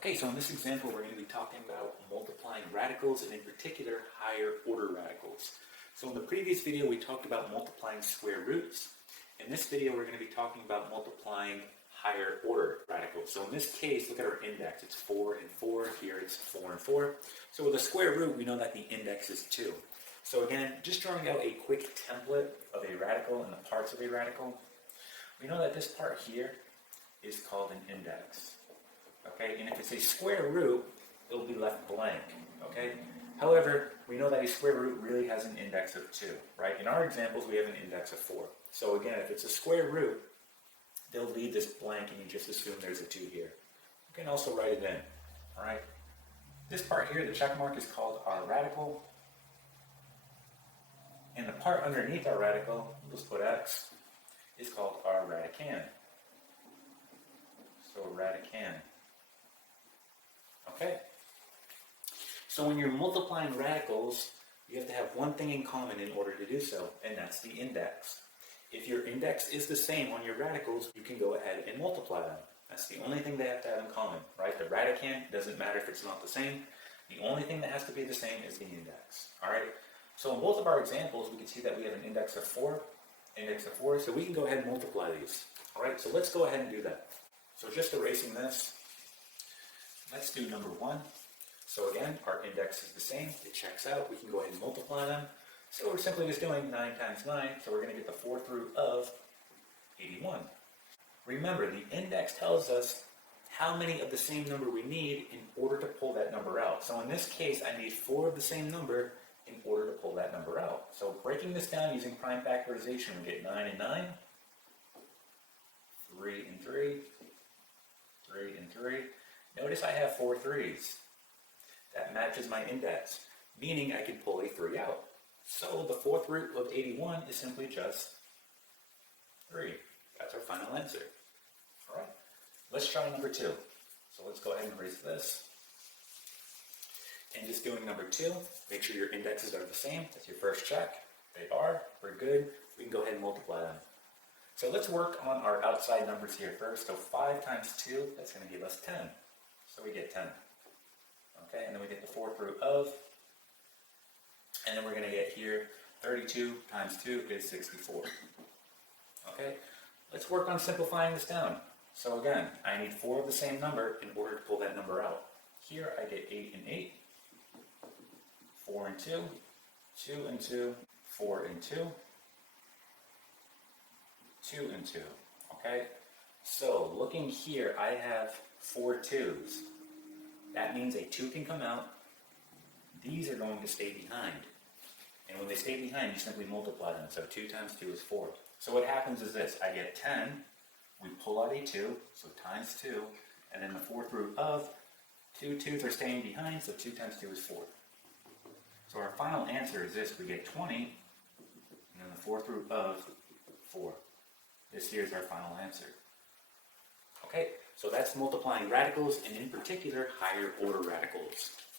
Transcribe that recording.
Okay, so in this example, we're going to be talking about multiplying radicals, and in particular, higher order radicals. So in the previous video, we talked about multiplying square roots. In this video, we're going to be talking about multiplying higher order radicals. So in this case, look at our index. It's 4 and 4. Here it's 4 and 4. So with a square root, we know that the index is 2. So again, just drawing out a quick template of a radical and the parts of a radical, we know that this part here is called an index. Okay, and if it's a square root, it'll be left blank. Okay, however, we know that a square root really has an index of 2, right? In our examples, we have an index of 4. So again, if it's a square root, they'll leave this blank and you just assume there's a 2 here. You can also write it in, all right? This part here, the check mark, is called our radical. And the part underneath our radical, let's put x, is called our radicand. So radicand. Okay, so when you're multiplying radicals, you have to have one thing in common in order to do so, and that's the index. If your index is the same on your radicals, you can go ahead and multiply them. That's the only thing they have to have in common, right? The radicand doesn't matter if it's not the same. The only thing that has to be the same is the index, all right? So in both of our examples, we can see that we have an index of 4, so we can go ahead and multiply these, all right? So let's go ahead and do that. So just erasing this, let's do number 1. So again, our index is the same. It checks out. We can go ahead and multiply them. So we're simply just doing 9 times 9. So we're going to get the 4th root of 81. Remember, the index tells us how many of the same number we need in order to pull that number out. So in this case, I need 4 of the same number in order to pull that number out. So breaking this down using prime factorization, we get 9 and 9, 3 and 3, 3 and 3. Notice I have 4 3's. That matches my index, meaning I can pull a 3 out. So the 4th root of 81 is simply just 3. That's our final answer. All right, let's try number 2. So let's go ahead and erase this. And just doing number 2, make sure your indexes are the same. That's your first check. They are. We're good. We can go ahead and multiply them. So let's work on our outside numbers here first. So 5 times 2, that's going to give us 10. So we get 10. Okay, and then we get the 4th root of, and then we're going to get here 32 times 2 is 64. Okay, let's work on simplifying this down. So again, I need 4 of the same number in order to pull that number out. Here I get 8 and 8, 4 and 2, 2 and 2, 4 and 2, 2 and 2. Okay, so looking here, I have 4 2's. That means a 2 can come out. These are going to stay behind. And when they stay behind, you simply multiply them. So 2 times 2 is 4. So what happens is this. I get 10. We pull out a 2, so times 2. And then the 4th root of 2 2's are staying behind, so 2 times 2 is 4. So our final answer is this. We get 20, and then the 4th root of 4. This here is our final answer. Okay, so that's multiplying radicals, and in particular, higher order radicals.